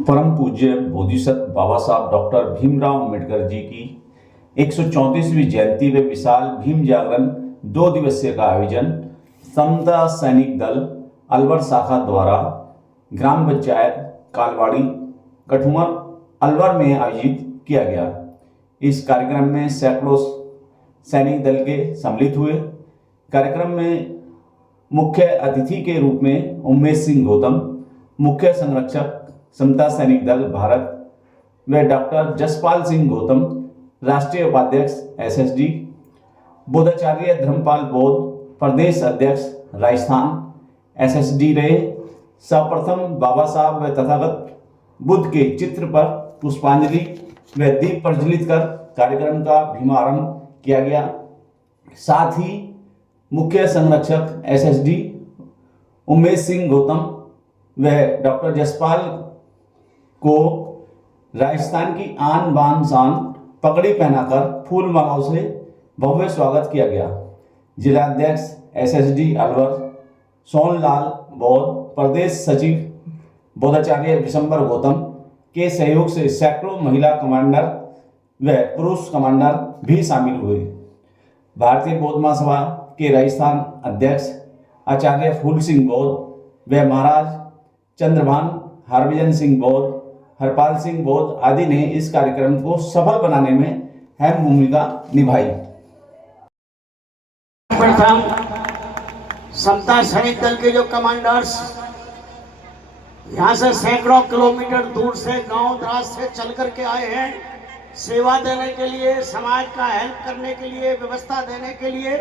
परम पूज्य बोधिसत्व बाबा साहब डॉक्टर भीमराव अम्बेडकर जी की 134वीं जयंती व विशाल भीम जागरण 2 दिवसीय का आयोजन समता सैनिक दल अलवर शाखा द्वारा ग्राम पंचायत कालवाड़ी कठुमर अलवर में आयोजित किया गया। इस कार्यक्रम में सैकड़ों सैनिक दल के सम्मिलित हुए। कार्यक्रम में मुख्य अतिथि के रूप में उमेश सिंह गौतम, मुख्य संरक्षक समता सैनिक दल भारत व डॉक्टर जसपाल सिंह गौतम, राष्ट्रीय उपाध्यक्ष एसएसडी, बोधाचार्य धर्मपाल बौद्ध, प्रदेश अध्यक्ष राजस्थान एसएसडी रहे। सर्वप्रथम बाबा साहब व तथागत बुद्ध के चित्र पर पुष्पांजलि व दीप प्रज्वलित कर कार्यक्रम का शुभारंभ किया गया। साथ ही मुख्य संरक्षक एसएसडी उमेश सिंह गौतम व डॉक्टर जसपाल को राजस्थान की आन बान शान पगड़ी पहनाकर फूल मालाओं से भव्य स्वागत किया गया। जिलाध्यक्ष एसएसडी अलवर सोनलाल बौद्ध, प्रदेश सचिव बोधाचार्य विशंबर गौतम के सहयोग से सैकड़ों महिला कमांडर व पुरुष कमांडर भी शामिल हुए। भारतीय बौद्ध महासभा के राजस्थान अध्यक्ष आचार्य फूल सिंह बौद्ध व महाराज चंद्रभान हरभजन सिंह बौद्ध, हरपाल सिंह बौद्ध आदि ने इस कार्यक्रम को सफल बनाने में अहम भूमिका निभाई। प्रथम समता सैनिक दल के जो कमांडर्स यहाँ से सैकड़ों किलोमीटर दूर से गांव दराज से चल करके आए हैं, सेवा देने के लिए, समाज का हेल्प करने के लिए, व्यवस्था देने के लिए,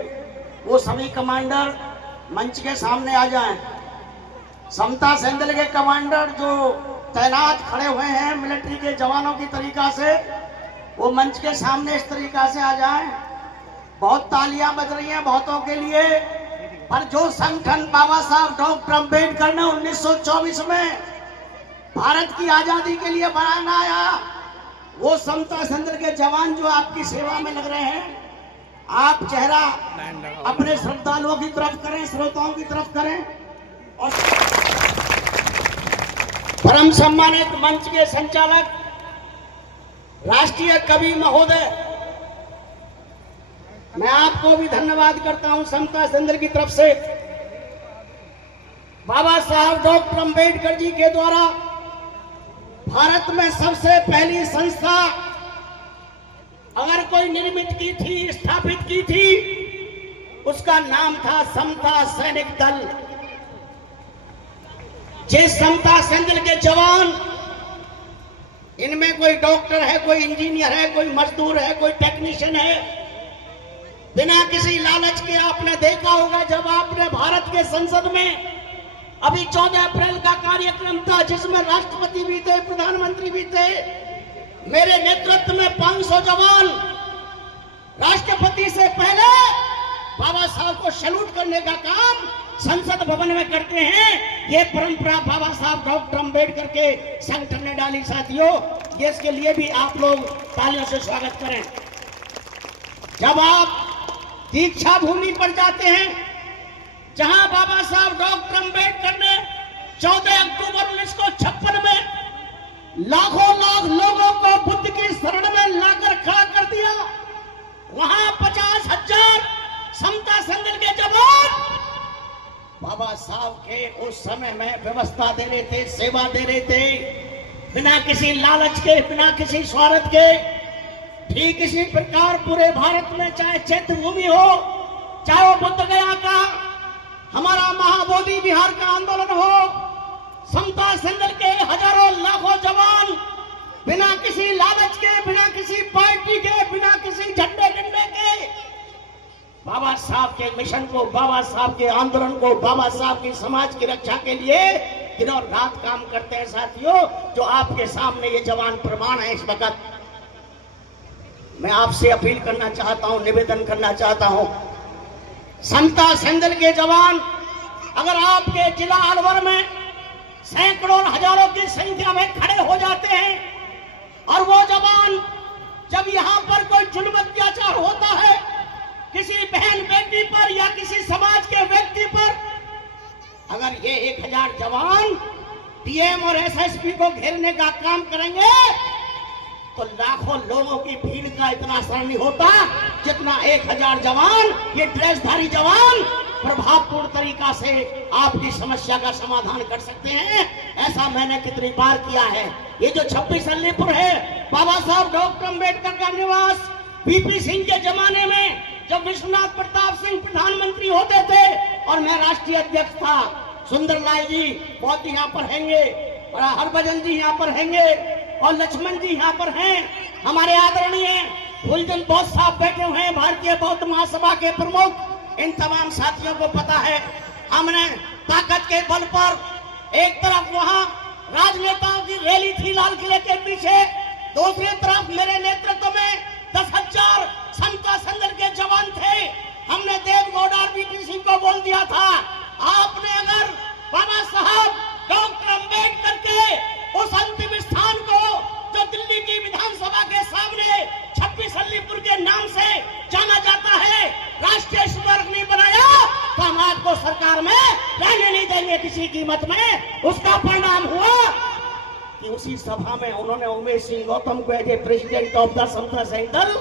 वो सभी कमांडर मंच के सामने आ जाएं। समता सैनिक दल के कमांडर जो तैनात खड़े हुए हैं मिलिट्री के जवानों की तरीका से, वो मंच के सामने इस तरीका से आ जाएं। बहुत तालियां बज रही हैं बहुतों के लिए, पर जो संगठन बाबा साहब डॉक्टर अम्बेडकर ने 1924 में भारत की आजादी के लिए बनाया, वो समता सैनिक दल के जवान जो आपकी सेवा में लग रहे हैं, आप चेहरा अपने श्रद्धालुओं की तरफ करें, श्रोताओं की तरफ करें। और परम सम्मानित मंच के संचालक राष्ट्रीय कवि महोदय, मैं आपको भी धन्यवाद करता हूं समता सैनिक दल की तरफ से। बाबा साहब डॉक्टर अम्बेडकर जी के द्वारा भारत में सबसे पहली संस्था अगर कोई निर्मित की थी, स्थापित की थी, उसका नाम था समता सैनिक दल। जिस समता सैनिक दल के जवान, इनमें कोई डॉक्टर है, कोई इंजीनियर है, कोई मजदूर है, कोई टेक्नीशियन है, बिना किसी लालच के आपने देखा होगा जब आपने भारत के संसद में अभी 14 अप्रैल का कार्यक्रम था जिसमें राष्ट्रपति भी थे, प्रधानमंत्री भी थे, मेरे नेतृत्व में 500 जवान राष्ट्रपति से पहले बाबा साहब को सैल्यूट करने का काम संसद भवन में करते हैं। ये परंपरा बाबा साहब डॉक्टर अम्बेडकर के संगठन ने डाली। साथियों, ये इसके लिए भी आप लोग तालियों से स्वागत करें। जब आप दीक्षा भूमि पर जाते हैं, जहां बाबा साहब डॉक्टर अम्बेडकर ने 14 अक्टूबर 1956 में लाखों लाख लोगों को बुद्ध की शरण में लाकर खड़ा कर दिया, वहां 50,000 समता सैनिक दल के जवान बाबा साहब के उस समय में व्यवस्था दे रहे थे, सेवा दे रहे थे, बिना किसी लालच के, बिना किसी स्वार्थ के। ठीक इसी प्रकार पूरे भारत में चाहे क्षेत्र भूमि हो, चाहे वो बुद्ध गया का हमारा महाबोधि बिहार का आंदोलन हो, समता सैनिक दल के हजारों लाखों जवान बिना किसी लालच के, बिना किसी पार्टी के, बिना किसी झंडे डंडे के बाबा साहब के मिशन को, बाबा साहब के आंदोलन को, बाबा साहब की समाज की रक्षा के लिए दिनों रात काम करते हैं। साथियों, जो आपके सामने ये जवान प्रमाण है, इस वक्त मैं आपसे अपील करना चाहता हूं, निवेदन करना चाहता हूं, समता सैनिक दल के जवान अगर आपके जिला अलवर में सैकड़ों हजारों की संख्या में खड़े हो जाते हैं और वो जवान जब यहां पर कोई जुल्म अत्याचार होता है किसी बहन बेटी पर या किसी समाज के व्यक्ति पर, अगर ये 1000 जवान डीएम और एसएसपी को घेरने का काम करेंगे तो लाखों लोगों की भीड़ का इतना असर नहीं होता जितना 1000 जवान, ये ड्रेसधारी जवान प्रभावपूर्ण तरीका से आपकी समस्या का समाधान कर सकते हैं। ऐसा मैंने कितनी बार किया है। ये जो 26 अलीपुर है, बाबा साहब डॉक्टर अम्बेडकर का निवास पीपी सिंह के जमाने में जब विश्वनाथ प्रताप सिंह प्रधानमंत्री होते थे और मैं राष्ट्रीय अध्यक्ष था, सुंदरलाल जी बहुत यहाँ पर हैंगे, हरभजन जी यहाँ पर हैंगे और लक्ष्मण जी यहाँ पर हैं, हमारे आदरणीय फूलचंद बौद्ध साहब बैठे हुए हैं, भारतीय बौद्ध महासभा के प्रमुख। इन तमाम साथियों को पता है हमने ताकत के बल पर एक तरफ वहां राजनेताओं की रैली थी लाल किले के पीछे, दूसरी तरफ मेरे नेतृत्व में 10,000 समता संदल के जवान थे। हमने देवगौड़ा और वीपी सिंह को बोल दिया था, आपने अगर बाबा साहब डॉक्टर अम्बेडकर के उस अंतिम स्थान को जो दिल्ली की विधानसभा के सामने 26 अलीपुर के नाम से जाना जाता है, राष्ट्रीय स्मारक नहीं बनाया तो हम आपको सरकार में रहने नहीं देंगे किसी कीमत में। उसका परिणाम हुआ कि उसी सभा में उन्होंने उमेश सिंह गौतम को as a president of the Samta Sandal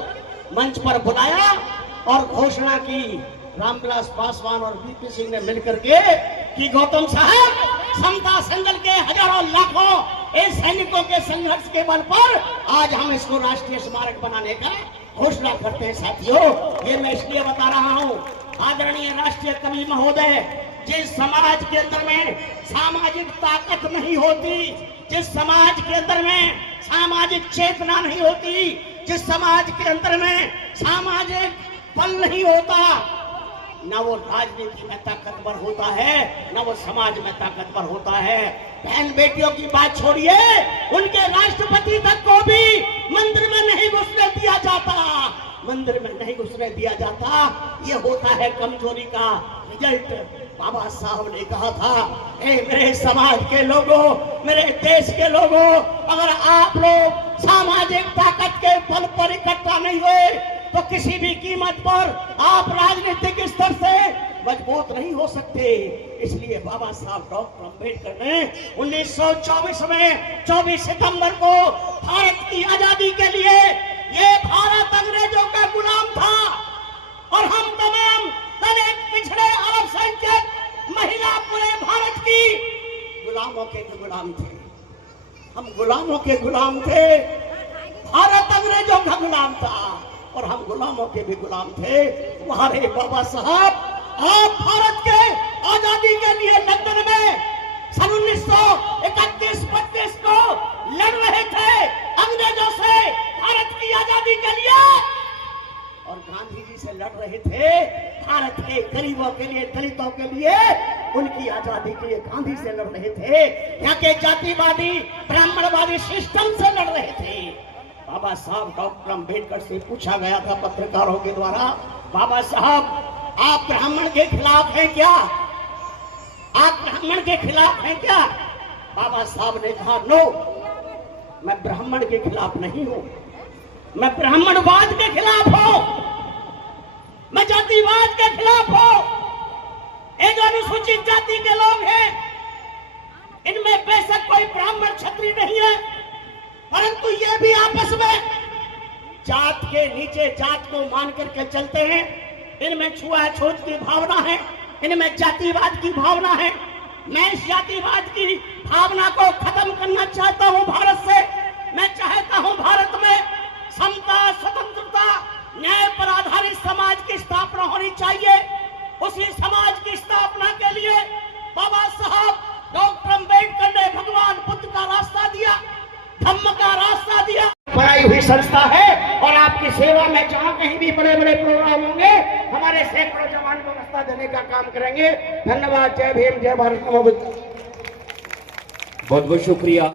Manch पर बुलाया और घोषणा की, रामविलास पासवान और वीपी सिंह ने मिलकर के कि गौतम साहब समता संदल के हजारों लाखों इन सैनिकों के संघर्ष के बल पर आज हम इसको राष्ट्रीय स्मारक बनाने का घोषणा करते हैं। साथियों, ये मैं इसलिए बता रहा हूँ, आदरणीय राष्ट्रीय कवि महोदय, जिस समाज के अंदर में सामाजिक ताकत नहीं होती, जिस समाज के अंदर में सामाजिक चेतना नहीं होती, जिस समाज के अंदर में सामाजिक बल नहीं होता, न वो राजनीति में ताकतवर होता है, न वो समाज में ताकतवर होता है। बहन बेटियों की बात छोड़िए, उनके राष्ट्रपति तक को भी मंदिर में नहीं घुसने दिया जाता, मंदिर में नहीं घुसने दिया जाता। ये होता है कमजोरी का रिजल्ट। बाबा साहब ने कहा था, ए मेरे समाज के लोगों, मेरे देश के लोगों, अगर आप लोग सामाजिक ताकत के बल पर इकट्ठा नहीं हुए तो किसी भी कीमत पर आप राजनीतिक स्तर से मजबूत नहीं हो सकते। इसलिए बाबा साहब डॉक्टर अम्बेडकर ने 1924 में 24 सितंबर को भारत की आजादी के लिए, ये भारत अंग्रेजों का गुलाम था और हम तमाम दलित, पिछड़े, अल्पसंख्यक, महिला, पूरे भारत की गुलामों के गुलाम थे। हम गुलामों के गुलाम थे, भारत अंग्रेजों का गुलाम था और हम गुलामों के भी गुलाम थे। हमारे बाबा साहब आप भारत के आजादी के लिए लंदन में सन 1931-32 को लड़ रहे थे अंग्रेजों से भारत की आजादी के लिए, और गांधी जी से लड़ रहे थे भारत के गरीबों के लिए, दलितों के लिए, उनकी आजादी के लिए गांधी से लड़ रहे थे। यहाँ के जातिवादी ब्राह्मणवादी सिस्टम से लड़ रहे थे। बाबा साहब डॉक्टर अम्बेडकर से पूछा गया था पत्रकारों के द्वारा, बाबा साहब आप ब्राह्मण के खिलाफ हैं क्या? आप ब्राह्मण के खिलाफ हैं क्या? बाबा साहब ने कहा, नो, मैं ब्राह्मण के खिलाफ नहीं हूं, मैं ब्राह्मणवाद के खिलाफ हूं, मैं जातिवाद के खिलाफ हूं। एक अनुसूचित जाति के लोग हैं, इनमें बेशक कोई ब्राह्मण क्षत्रिय नहीं है, परंतु ये भी आपस में जात के नीचे जात को मान करके चलते हैं। इनमें छुआछूत की भावना है, इनमें जातिवाद की भावना है। मैं इस जातिवाद की भावना को खत्म करना चाहता हूं भारत से। मैं चाहता हूं भारत में समता, स्वतंत्रता, न्याय पर आधारित समाज की स्थापना होनी चाहिए। उसी समाज की स्थापना के लिए बाबा साहब डॉक्टर अम्बेडकर ने भगवान बुद्ध का रास्ता दिया, धम्म का रास्ता दिया। बनाई हुई संस्था है और आपकी सेवा में जहां कहीं भी बड़े बड़े प्रोग्राम होंगे, हमारे सैकड़ों जवान को रास्ता देने का काम करेंगे। धन्यवाद। जय भीम, जय भारत। बहुत बहुत शुक्रिया।